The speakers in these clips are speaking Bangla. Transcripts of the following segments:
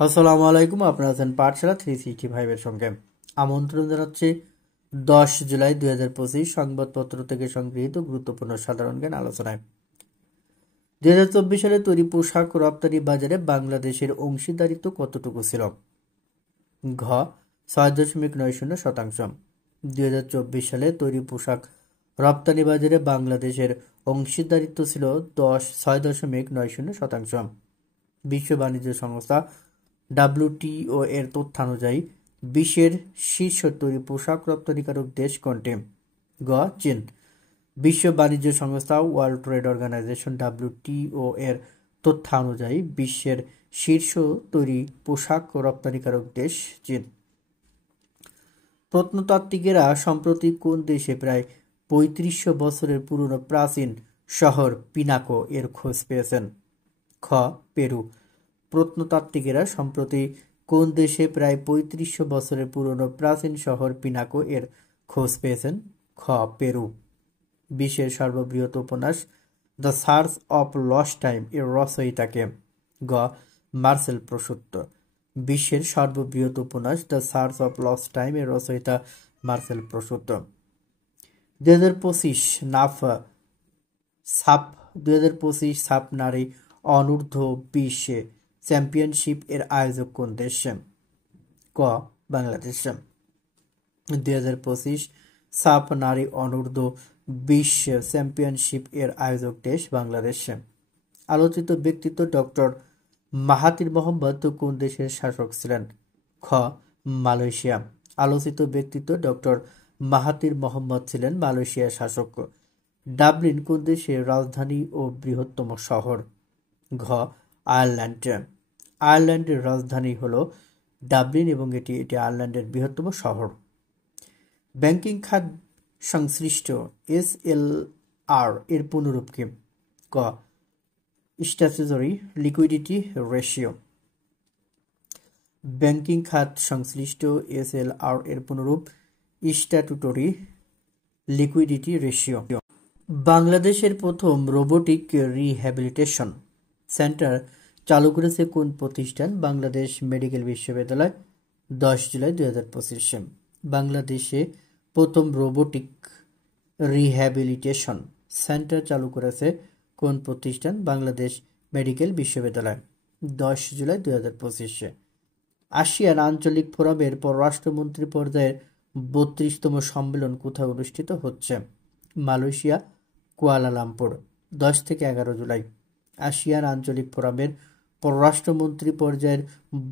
আসসালামু আলাইকুম, আপনারা আছেন পাঠশালা 365 এর সঙ্গে। আমন্ত্রণ জানাচ্ছি 10 জুলাই 2025 সংবাদপত্র থেকে সংগৃহীত গুরুত্বপূর্ণ সাধারণ জ্ঞান আলোচনায়। 2024 সালে তৈরি পোশাক রপ্তানি বাজারে বাংলাদেশের অংশীদারিত্ব কতটুকু ছিল? ঘ 6.90%। 2024 সালে তৈরি পোশাক রপ্তানি বাজারে বাংলাদেশের অংশীদারিত্ব ছিল 6.90%। বিশ্ব বাণিজ্য সংস্থা WTO এর তথ্যানুযায়ী বিশ্বের শীর্ষ তৈরি পোশাক রপ্তানিকারক দেশ কোনটি? গ চীন। বিশ্ব বাণিজ্য সংস্থা ওয়ার্ল্ড ট্রেড অর্গানাইজেশন WTO এর তথ্যানুযায়ী বিশ্বের শীর্ষ তৈরি পোশাক রপ্তানিকারক দেশ চীন। প্রত্নতাত্ত্বিকেরা সম্প্রতি কোন দেশে প্রায় 3500 বছরের পুরনো প্রাচীন শহর পিনাকো এর খোঁজ পেয়েছেন? খ পেরু। প্রত্নতাত্ত্বিকেরা সম্প্রতি কোন দেশে প্রায় 3500 বছরের পুরনো প্রাচীন শহর পিনাকো এর খোঁজ পেয়েছেন? খ পেরু। বিশ্বের সর্ববৃহৎ উপন্যাস the search of lost time এর রচয়িতাকে? গ মার্সেল প্রসূত। বিশ্বের সর্ববৃহৎ উপন্যাস the search of lost time এর রচয়িতা মার্সেল প্রসূত। 2025 সাপ নারী অনূর্ধ্ব 20 চ্যাম্পিয়নশিপ এর আয়োজক কোন দেশ? ক বাংলাদেশ। 2025 সাপ নারী অনূর্ধ্ব 20 চ্যাম্পিয়নশিপ এর আয়োজক দেশ বাংলাদেশ। আলোচিত ব্যক্তিত্ব ডক্টর মাহাথির মোহাম্মদ কোন দেশের শাসক ছিলেন? খ মালয়েশিয়া। আলোচিত ব্যক্তিত্ব ডক্টর মাহাথির মোহাম্মদ ছিলেন মালয়েশিয়ার শাসক। ডাবলিন কোন দেশের রাজধানী ও বৃহত্তম শহর? ঘ আয়ারল্যান্ড। আয়ারল্যান্ডের রাজধানী হলো ডাবলিন এবং এটি আয়ারল্যান্ডের বৃহত্তম শহর। ব্যাংকিং খাত সংশ্লিষ্ট SLR এর পুনরূপ কি? ক স্ট্যাচুটরি লিকুইডিটি রেশিও। ব্যাংকিং খাত সংশ্লিষ্ট SLR এর পুনরূপ স্ট্যাটুটরি লিকুইডিটি রেশিও। বাংলাদেশের প্রথম রোবোটিক রিহ্যাবিলিটেশন সেন্টার চালু করেছে কোন প্রতিষ্ঠান? বাংলাদেশ মেডিকেল বিশ্ববিদ্যালয়। 10 জুলাই 2025। বাংলাদেশে প্রথম রোবোটিক রিহ্যাবিলিটেশন সেন্টার চালু করেছে কোন প্রতিষ্ঠান? বাংলাদেশ মেডিকেল বিশ্ববিদ্যালয়। 10 জুলাই 2025। আসিয়ান আঞ্চলিক ফোরামের পররাষ্ট্রমন্ত্রী পর্যায়ের 32তম সম্মেলন কোথায় অনুষ্ঠিত হচ্ছে? Malaysia, Kuala Lumpur. 10 থেকে 11 জুলাই। আসিয়ান আঞ্চলিক ফোরামের পররাষ্ট্রমন্ত্রী পর্যায়ের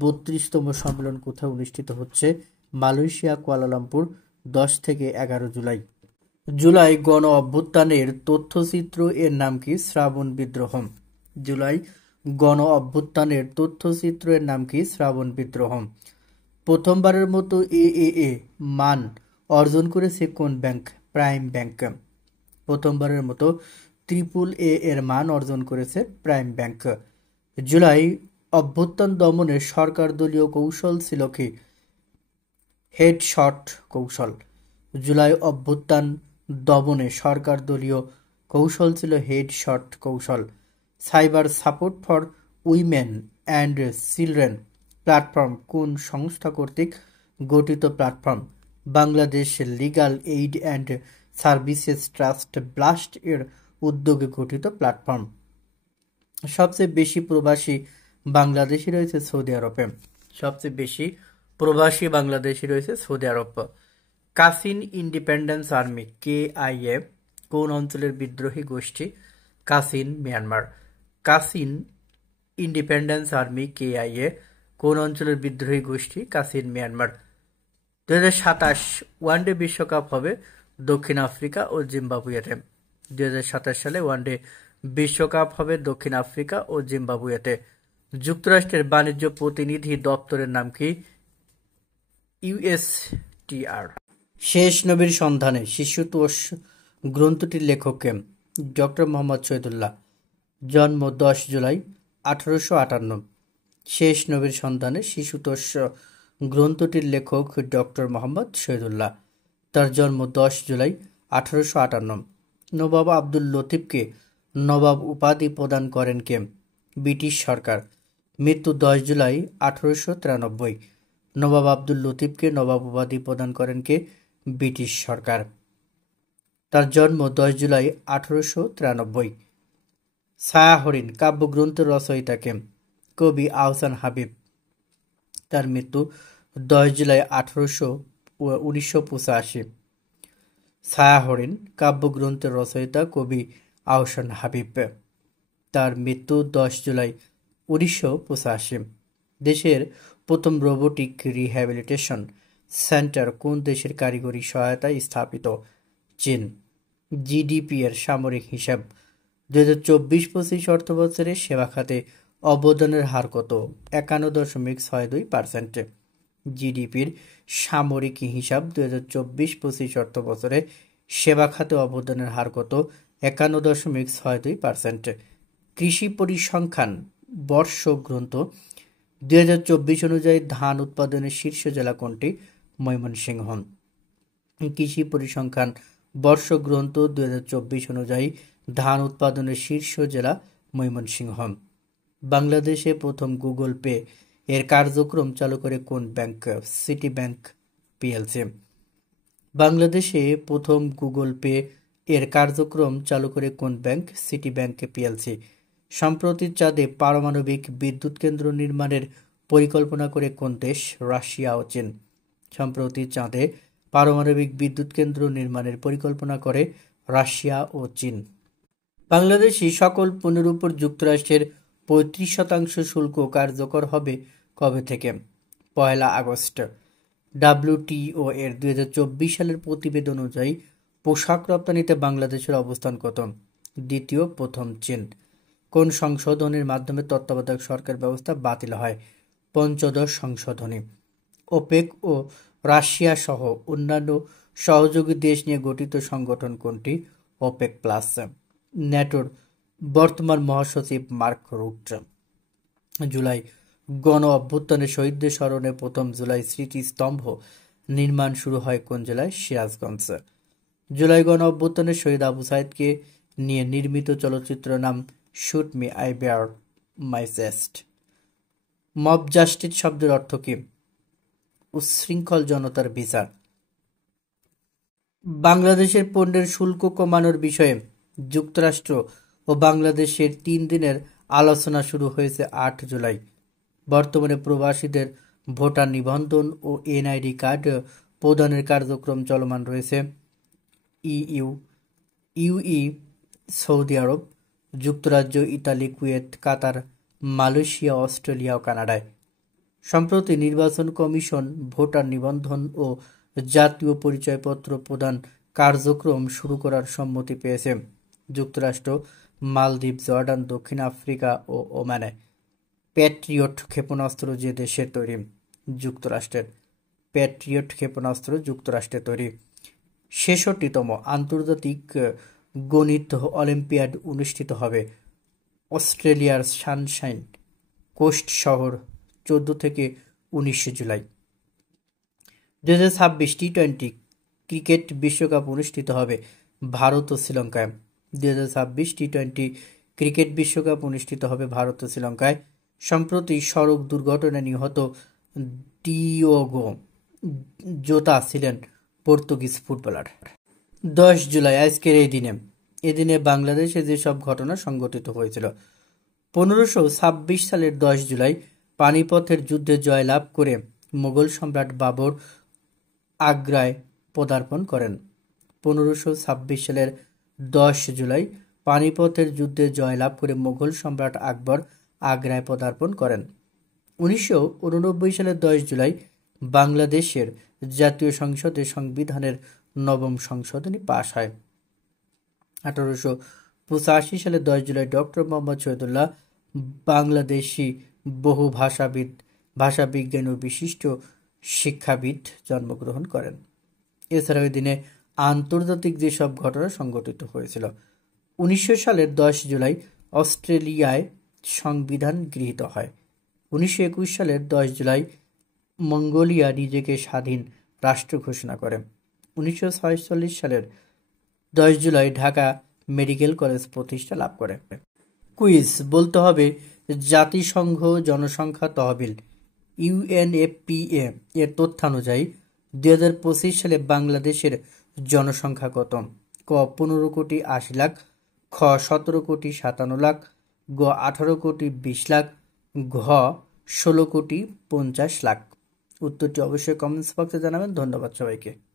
32তম সম্মেলন কোথায় অনুষ্ঠিত হচ্ছে? Malaysia, Kuala Lumpur. 10 থেকে 11 জুলাই। জুলাই গণ অভ্যুত্থানের তথ্যচিত্র এর নাম কি? শ্রাবণ বিদ্রোহ। জুলাই গণ অভ্যুত্থানের তথ্যচিত্র এর নাম কি? শ্রাবণ বিদ্রোহ। প্রথমবারের মতো AAA মান অর্জন করেছে কোন ব্যাংক? Prime bank. প্রথমবারের মতো AAA এর মান অর্জন করেছে প্রাইম ব্যাংক। জুলাই অভ্যুত্থান দমনে সরকার দলীয় কৌশল ছিল কি? হেডশট কৌশল। জুলাই অভ্যুত্থান দমনে সরকার দলীয় কৌশল ছিল হেডশট কৌশল। Cyber support for women and children platform কোন সংস্থা কর্তৃক গঠিত platform? Bangladesh legal aid and services trust blast এর উদ্যোগে গঠিত প্ল্যাটফর্ম। সবচেয়ে বেশি প্রবাসী বাংলাদেশি রয়েছে সৌদি আরবে। সবচেয়ে বেশি প্রবাসী বাংলাদেশি রয়েছে সৌদি আরব। কাসিন ইন্ডিপেন্ডেন্স আর্মি KIA কোন অঞ্চলের বিদ্রোহী গোষ্ঠী? Kachin, Myanmar. Kachin independence army KIA কোন অঞ্চলের বিদ্রোহী গোষ্ঠী? Kachin, Myanmar. 2027 ওয়ানডে বিশ্বকাপ হবে দক্ষিণ আফ্রিকা ও জিম্বাবুয়েতে। 2027 সালে ওয়ানডে বিশ্বকাপ হবে দক্ষিণ আফ্রিকা ও জিম্বাবুয়েতে। যুক্তরাষ্ট্রের বাণিজ্য প্রতিনিধি দপ্তরের নাম কি? USTR। শেষ নবীর সন্ধানে শিশুতোষ গ্রন্থটির লেখককে? ডক্টর মোহাম্মদ শহীদুল্লাহ। জন্ম 10 জুলাই 1858। শেষ নবীর সন্ধানে শিশুতোষ গ্রন্থটির লেখক ডক্টর মোহাম্মদ শহীদুল্লাহ। তার জন্ম 10 জুলাই 1858। নবাব আব্দুল লতিফকে নবাব উপাধি প্রদান করেন কে? ব্রিটিশ সরকার। মৃত্যু 10 জুলাই 1893। নবাব আব্দুল লতিফকে নবাব উপাধি প্রদান করেন কে? ব্রিটিশ সরকার। তার জন্ম 10 জুলাই 1893। ছায়া হরিণ কাব্যগ্রন্থের রচয়িতাকে? কবি আহসান হাবিব। তার মৃত্যু 10 জুলাই 1985। ছায়া হরিণ কাব্যগ্রন্থের রচয়িতা কবি আহসান হাবিব। তার মৃত্যু 10 জুলাই 1985। দেশের প্রথম রোবোটিক রিহ্যাবিলিটেশন সেন্টার কোন দেশের কারিগরি সহায়তায় স্থাপিত? চীন। জিডিপি এর সামরিক হিসাব 2024-25 অর্থবছরে সেবা খাতে অবদানের হার কত? 51.62%। জিডিপির সামরিক হিসাব 2024-25 অর্থবছরে সেবা খাতে অবদানের হার কত? 51.62%। কৃষি পরিসংখ্যান বর্ষ গ্রন্থ 2024 অনুযায়ী ধান উৎপাদনের শীর্ষ জেলা কোনটি? ময়মনসিংহ। কৃষি পরিসংখ্যান বর্ষ গ্রন্থ 2024 অনুযায়ী ধান উৎপাদনের শীর্ষ জেলা ময়মনসিংহ। বাংলাদেশে প্রথম গুগল পে এর কার্যক্রম চালু করে কোন ব্যাংক? City bank PLC. বাংলাদেশে প্রথম গুগল পে এর কার্যক্রম চালু করে কোন ব্যাংক? City bank PLC. সম্প্রতি চাঁদে পারমাণবিক বিদ্যুৎ কেন্দ্র নির্মাণের পরিকল্পনা করে কোন দেশ? রাশিয়া ও চীন। সম্প্রতি চাঁদে পারমাণবিক বিদ্যুৎ কেন্দ্র নির্মাণের পরিকল্পনা করে রাশিয়া ও চীন। বাংলাদেশি সকল পণ্যের উপর যুক্তরাষ্ট্রের 35% শুল্ক কার্যকর হবে কবে থেকে? 1 আগস্ট। ডাব্লিউটিও এর 2024 সালের প্রতিবেদন অনুযায়ী পোশাক রপ্তানিতে বাংলাদেশের অবস্থান কত? দ্বিতীয়। প্রথম চীন। কোন সংশোধনের মাধ্যমে তত্ত্বাবধায়ক সরকার ব্যবস্থা বাতিল হয়? পঞ্চদশ সংশোধনী। ওপেক ও রাশিয়া সহ অন্যান্য সহযোগী দেশ নিয়ে গঠিত সংগঠন কোনটি? OPEC plus. ন্যাটোর বর্তমান মহাসচিব মার্ক রুট। জুলাই গণ অভ্যুত্থানে শহীদদের স্মরণে 1 জুলাই স্মৃতিস্তম্ভ নির্মাণ শুরু হয় কোন জেলায়? সিরাজগঞ্জ। জুলাই গণ অভ্যুত্থানে শহীদ আবু সাইদকে নিয়ে নির্মিত চলচ্চিত্র নাম shoot me I bear my chest. Mob justice শব্দের অর্থ কি? উচ্ছৃঙ্খল জনতার বিচার। বাংলাদেশের পণ্যের শুল্ক কমানোর বিষয়ে যুক্তরাষ্ট্র ও বাংলাদেশের 3 দিনের আলোচনা শুরু হয়েছে 8 জুলাই। বর্তমানে প্রবাসীদের ভোটার নিবন্ধন ও এনআইডি কার্ড প্রদানের কার্যক্রম চলমান রয়েছে ইউই, সৌদি আরব, যুক্তরাজ্য, ইতালি, কুয়েত, কাতার, মালয়েশিয়া, অস্ট্রেলিয়া ও কানাডায়। সম্প্রতি নির্বাচন কমিশন ভোটার নিবন্ধন ও জাতীয় পরিচয়পত্র প্রদান কার্যক্রম শুরু করার সম্মতি পেয়েছে যুক্তরাষ্ট্র, মালদ্বীপ, জর্ডান, দক্ষিণ আফ্রিকা ও ওমানে। প্যাট্রিয়ট ক্ষেপণাস্ত্র যে দেশের তৈরি? যুক্তরাষ্ট্রের। প্যাট্রিয়ট ক্ষেপণাস্ত্র যুক্তরাষ্ট্রের তৈরি। 66তম আন্তর্জাতিক গণিত অলিম্পিয়াড অনুষ্ঠিত হবে অস্ট্রেলিয়ার সানশাইন কোস্ট শহর 14 থেকে 19 জুলাই। 2026 টি-20 ক্রিকেট বিশ্বকাপ অনুষ্ঠিত হবে ভারত ও শ্রীলঙ্কায়। 2026 টি-20 ক্রিকেট বিশ্বকাপ অনুষ্ঠিত হবে ভারত ও শ্রীলঙ্কায়। সম্প্রতি সড়ক দুর্ঘটনায় নিহত ডিওগো জোতা ছিলেন পর্তুগিজ ফুটবলার। 10 জুলাই আজকের এই দিনে বাংলাদেশে যেসব ঘটনা সংঘটিত হয়েছিল। 1526 সালের 10 জুলাই পানিপথের যুদ্ধে জয়লাভ করে মোগল সম্রাট বাবর আগ্রায় পদার্পণ করেন। 1526 সালের 10 জুলাই পানিপথের যুদ্ধে জয়লাভ করে মোগল সম্রাট আকবর আগ্রায় পদার্পণ করেন। 1989 সালের 10 জুলাই বাংলাদেশের জাতীয় সংসদে সংবিধানের 9ম সংশোধনী পাশ হয়। 1885 সালের 10 জুলাই ডক্টর মোহাম্মদ শহীদুল্লাহ বাংলাদেশি বহু ভাষাবিজ্ঞান ও বিশিষ্ট শিক্ষাবিদ জন্মগ্রহণ করেন। এছাড়াও এই দিনে আন্তর্জাতিক যেসব ঘটনা সংঘটিত হয়েছিল। 1900 সালের 10 জুলাই অস্ট্রেলিয়ায় সংবিধান গৃহীত হয়। 1921 সালের 10 জুলাই মঙ্গোলিয়া নিজেকে স্বাধীন রাষ্ট্র ঘোষণা করে। 1946 সালের 10 জুলাই ঢাকা মেডিকেল কলেজ প্রতিষ্ঠা লাভ করে। কুইজ বলতে হবে জাতিসংঘ জনসংখ্যা তহবিল ইউএনএফপিএ এর তথ্যানুযায়ী 2025 সালে বাংলাদেশের জনসংখ্যা কত? ক 15,80,00,000, খ 17,57,00,000, গ 18,20,00,000, ঘ 16,50,00,000। উত্তরটি অবশ্যই কমেন্টস বক্সে জানাবেন। ধন্যবাদ সবাইকে।